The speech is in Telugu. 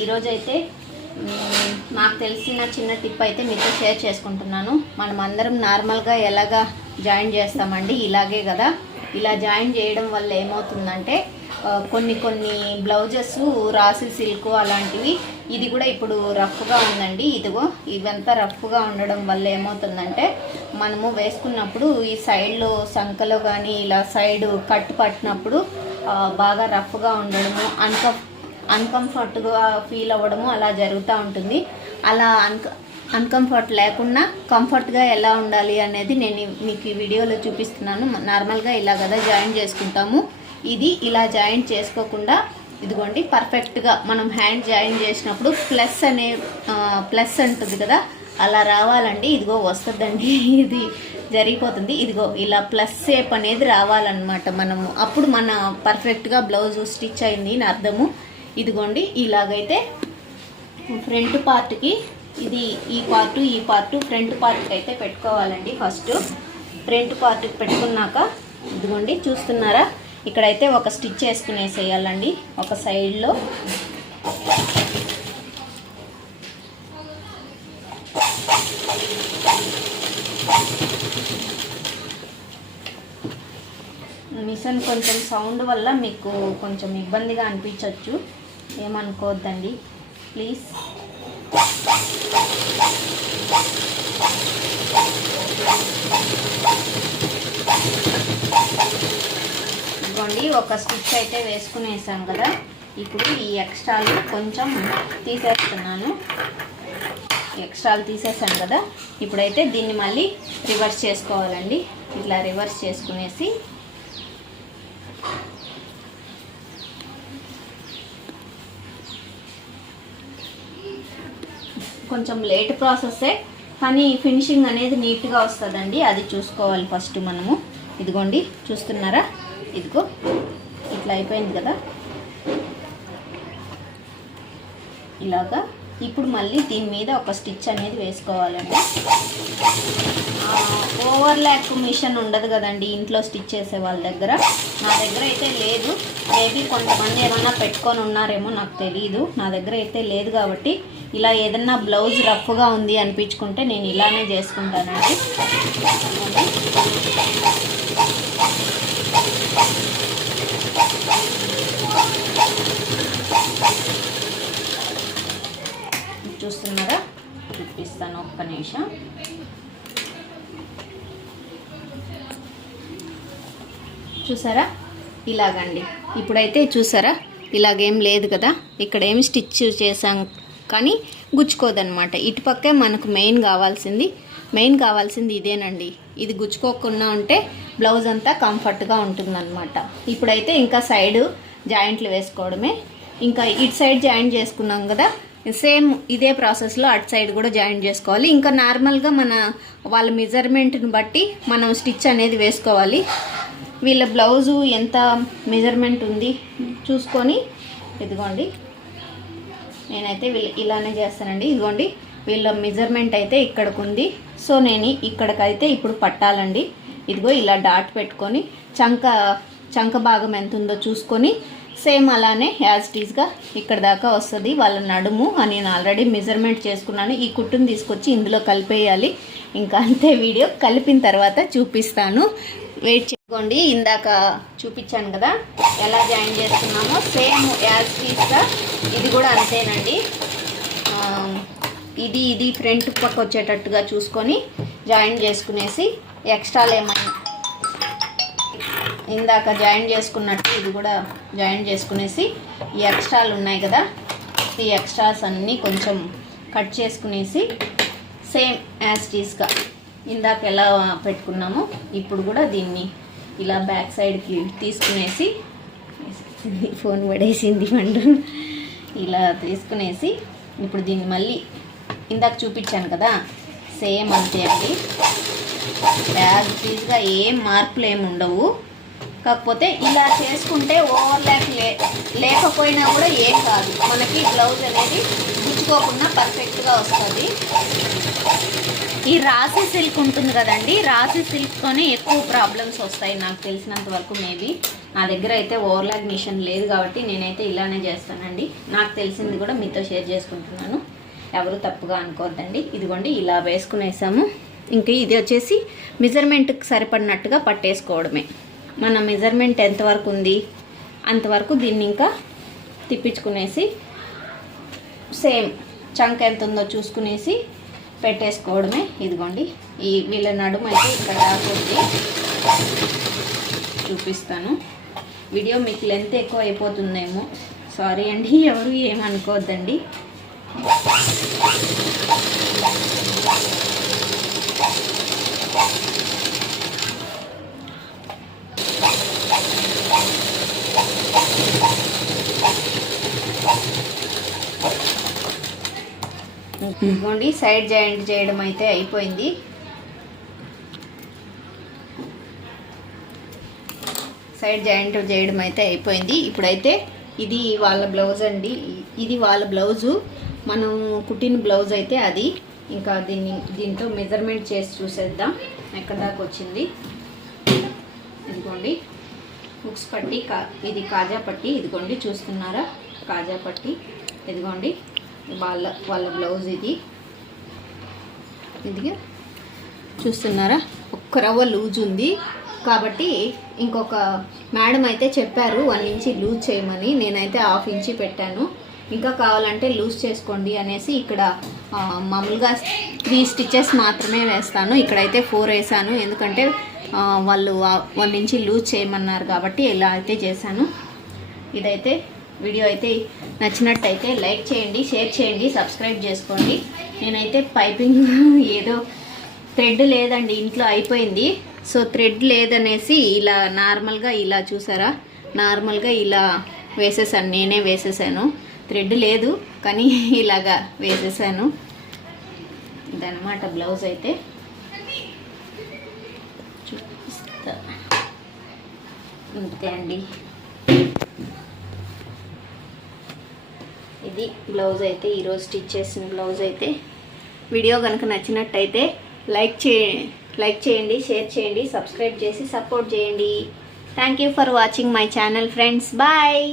ఈరోజైతే నాకు తెలిసిన చిన్న టిప్ అయితే మీతో షేర్ చేసుకుంటున్నాను. మనం అందరం నార్మల్గా ఎలాగా జాయిన్ చేస్తామండి? ఇలాగే కదా. ఇలా జాయిన్ చేయడం వల్ల ఏమవుతుందంటే కొన్ని కొన్ని బ్లౌజెస్ రాసి సిల్క్ అలాంటివి ఇది కూడా ఇప్పుడు రఫ్గా ఉందండి. ఇదిగో ఇవంతా రఫ్గా ఉండడం వల్ల ఏమవుతుందంటే మనము వేసుకున్నప్పుడు ఈ సైడ్లో సంకలో కానీ ఇలా సైడ్ కట్ పట్టినప్పుడు బాగా రఫ్గా ఉండడము అన్కఫ్ అన్కంఫర్ట్గా ఫీల్ అవ్వడము అలా జరుగుతూ ఉంటుంది. అలా అన్క అన్కంఫర్ట్ లేకుండా కంఫర్ట్గా ఎలా ఉండాలి అనేది నేను మీకు ఈ వీడియోలో చూపిస్తున్నాను. నార్మల్గా ఇలా కదా జాయిన్ చేసుకుంటాము. ఇది ఇలా జాయిన్ చేసుకోకుండా ఇదిగోండి పర్ఫెక్ట్గా మనం హ్యాండ్ జాయిన్ చేసినప్పుడు ప్లస్ అనే ప్లస్ అంటుంది కదా అలా రావాలండి. ఇదిగో వస్తుందండి ఇది జరిగిపోతుంది. ఇదిగో ఇలా ప్లస్ షేప్ అనేది రావాలన్నమాట మనము. అప్పుడు మన పర్ఫెక్ట్గా బ్లౌజ్ స్టిచ్ అయింది అని అర్థము. ఇదిగోండి ఇలాగైతే ఫ్రంట్ పార్ట్కి ఇది ఈ పార్ట్ ఈ పార్ట్ ఫ్రంట్ పార్ట్కి అయితే పెట్టుకోవాలండి ఫస్ట్. ఫ్రంట్ పార్ట్కి పెట్టుకున్నాక ఇదిగోండి చూస్తున్నారా? ఇక్కడైతే ఒక స్టిచ్ వేసుకునేసేయాలండి ఒక సైడ్లో. మిషన్ కొంచెం సౌండ్ వల్ల మీకు కొంచెం ఇబ్బందిగా అనిపించవచ్చు ఏమనుకోవద్దండి. ప్లీజ్ ఇదిగోండి ఒక స్టిచ్ అయితే వేసుకునేసాం కదా. ఇప్పుడు ఈ ఎక్స్ట్రాలు కొంచెం తీసేస్తున్నాను. ఎక్స్ట్రాలు తీసేసాను కదా. ఇప్పుడైతే దీన్ని మళ్ళీ రివర్స్ చేసుకోవాలండి. ఇట్లా రివర్స్ చేసుకునేసి కొంచెం లేట్ ప్రాసెస్సే కానీ ఫినిషింగ్ అనేది నీట్గా వస్తుందండి. అది చూసుకోవాలి ఫస్ట్ మనము. ఇదిగోండి చూస్తున్నారా? ఇదిగో ఇట్లా అయిపోయింది కదా. ఇలాగా. ఇప్పుడు మళ్ళీ దీని మీద ఒక స్టిచ్ అనేది వేసుకోవాలండి. ఓవర్ ల్యాక్ మిషన్ ఉండదు కదండి ఇంట్లో స్టిచ్ చేసే వాళ్ళ దగ్గర. నా దగ్గర అయితే లేదు. మేబీ కొంతమంది ఏమన్నా పెట్టుకొని ఉన్నారేమో నాకు తెలియదు నా దగ్గర అయితే లేదు కాబట్టి ఇలా ఏదన్నా బ్లౌజ్ రఫ్గా ఉంది అనిపించుకుంటే నేను ఇలానే చేసుకుంటానండి. చూస్తున్నారా? చూపిస్తాను ఒక్క నిమిషం. చూసారా? ఇలాగండి. ఇప్పుడైతే చూసారా? ఇలాగేం లేదు కదా? ఇక్కడ ఏమి స్టిచ్ చేసాం కానీ గుచ్చుకోదనమాట ఇటుపక్కే మనకు మెయిన్ కావాల్సింది మెయిన్ కావాల్సింది ఇదేనండి. ఇది గుచ్చుకోకుండా ఉంటే బ్లౌజ్ అంతా కంఫర్ట్గా ఉంటుందన్నమాట. ఇప్పుడైతే ఇంకా సైడ్ జాయింట్లు వేసుకోవడమే. ఇంకా ఇటు సైడ్ జాయింట్ చేసుకున్నాం కదా? సేమ్ ఇదే ప్రాసెస్లో అటు సైడ్ కూడా జాయిన్ చేసుకోవాలి. ఇంకా నార్మల్గా మన వాళ్ళ మెజర్మెంట్ని బట్టి మనం స్టిచ్ అనేది వేసుకోవాలి. వీళ్ళ బ్లౌజు ఎంత మెజర్మెంట్ ఉంది చూసుకొని ఇదిగోండి. నేనైతే వీళ్ళు ఇలానే చేస్తానండి. ఇదిగోండి వీళ్ళ మెజర్మెంట్ అయితే ఇక్కడికి ఉంది సో నేను ఇక్కడికైతే ఇప్పుడు పట్టాలండి. ఇదిగో ఇలా డాట్ పెట్టుకొని చంక చంక భాగం ఎంత ఉందో చూసుకొని సేమ్ అలానే యాజ్ టీజ్గా ఇక్కడ దాకా వస్తుంది. వాళ్ళ నడుము అని నేను ఆల్రెడీ మెజర్మెంట్ చేసుకున్నాను. ఈ కుట్టుని తీసుకొచ్చి ఇందులో కలిపేయాలి. ఇంకా అంతే వీడియో కలిపిన తర్వాత చూపిస్తాను. వెయిట్ చేసుకోండి ఇందాక చూపించాను కదా. ఎలా జాయిన్ చేస్తున్నామో. సేమ్ యాజ్ పీస్గా ఇది కూడా అంతేనండి. ఇది ఇది ఫ్రంట్ పక్క వచ్చేటట్టుగా చూసుకొని జాయిన్ చేసుకునేసి ఎక్స్ట్రాలు ఏమైనా ఇందాక జాయిన్ చేసుకున్నట్టు ఇది కూడా జాయిన్ చేసుకునేసి ఈ ఎక్స్ట్రాలు ఉన్నాయి కదా. ఈ ఎక్స్ట్రాస్ అన్నీ కొంచెం కట్ చేసుకునేసి సేమ్ యాజ్ టీస్గా ఇందాక ఎలా పెట్టుకున్నామో ఇప్పుడు కూడా దీన్ని ఇలా బ్యాక్ సైడ్కి తీసుకునేసి ఫోన్ పడేసింది మండు. ఇలా తీసుకునేసి ఇప్పుడు దీన్ని మళ్ళీ ఇందాక చూపించాను కదా సేమ్ అంతే అండి. యాజ్ టీజ్గా ఏం మార్పులు ఏమి ఉండవు. కాకపోతే ఇలా చేసుకుంటే ఓవర్ ల్యాప్ లే లేకపోయినా కూడా ఏం కాదు. మనకి బ్లౌజ్ అనేది ఊడిపోకుండా పర్ఫెక్ట్గా వస్తుంది. ఈ రాసి సిల్క్ ఉంటుంది కదండి రాసి సిల్క్తోనే ఎక్కువ ప్రాబ్లమ్స్ వస్తాయి నాకు తెలిసినంత వరకు మేబీ నా దగ్గర అయితే ఓవర్లాగ్ మిషన్ లేదు కాబట్టి నేనైతే ఇలానే చేస్తానండి. నాకు తెలిసింది కూడా మీతో షేర్ చేసుకుంటున్నాను. ఎవరు తప్పుగా అనుకోవద్దండి ఇదిగోండి ఇలా వేసుకునేసాము. ఇంకా ఇది వచ్చేసి మెజర్మెంట్కి సరిపడినట్టుగా పట్టేసుకోవడమే. మన మెజర్మెంట్ ఎంతవరకు ఉంది అంతవరకు దీన్ని ఇంకా తిప్పించుకునేసి సేమ్ చంక్ ఎంత ఉందో చూసుకునేసి పెట్టేసుకోవడమే. ఇదిగోండి ఈ వీళ్ళ నడుము అయితే ఇక్కడ దాకా చూపిస్తాను. వీడియో మీకు లెంత్ ఎక్కువ అయిపోతుందేమో. సారీ అండి ఎవరు ఏమనుకోవద్దండి. ఇదిగోండి సైడ్ జాయింట్ చేయడం అయితే అయిపోయింది. సైడ్ జాయింట్ చేయడం అయితే అయిపోయింది. ఇప్పుడైతే ఇది వాళ్ళ బ్లౌజ్ అండి. ఇది వాళ్ళ బ్లౌజు మనం కుట్టిన బ్లౌజ్ అయితే అది. ఇంకా దీన్ని దీంతో మెజర్మెంట్ చేసి చూసేద్దాం. ఎక్కడ దాకా వచ్చింది? ఇదిగోండి. హుక్స్ పట్టి కా ఇది కాజా పట్టి. ఇదిగోండి చూస్తున్నారా? కాజా పట్టి. ఇదిగోండి. వాళ్ళ వాళ్ళ బ్లౌజ్ ఇది. ఇది చూస్తున్నారా? ఒక్క రవ్వ లూజ్ ఉంది. కాబట్టి ఇంకొక మేడం అయితే చెప్పారు వన్ ఇంచి లూజ్ చేయమని. నేనైతే హాఫ్ ఇంచి పెట్టాను. ఇంకా కావాలంటే లూజ్ చేసుకోండి అనేసి ఇక్కడ మామూలుగా త్రీ స్టిచెస్ మాత్రమే వేస్తాను. ఇక్కడైతే ఫోర్ వేసాను. ఎందుకంటే వాళ్ళు వన్ ఇంచి లూజ్ చేయమన్నారు కాబట్టి ఇలా అయితే చేశాను. ఇదైతే వీడియో అయితే నచ్చినట్టయితే లైక్ చేయండి షేర్ చేయండి సబ్స్క్రైబ్ చేసుకోండి. నేనైతే పైపింగ్ ఏదో థ్రెడ్ లేదండి ఇంట్లో అయిపోయింది. సో థ్రెడ్ లేదనేసి ఇలా నార్మల్గా ఇలా చూసారా? నార్మల్గా ఇలా వేసేసాను నేనే వేసేసాను. థ్రెడ్ లేదు కానీ ఇలాగా వేసేసాను. ఇదన్నమాట బ్లౌజ్ అయితే. చూపిస్తా. అంతే అండి. ఇది బ్లౌజ్ అయితే ఈరోజు స్టిచ్ చేసిన బ్లౌజ్ అయితే. వీడియో కనుక నచ్చినట్టయితే లైక్ చే లైక్ చేయండి షేర్ చేయండి సబ్స్క్రైబ్ చేసి సపోర్ట్ చేయండి. Thank you for watching my channel friends. Bye.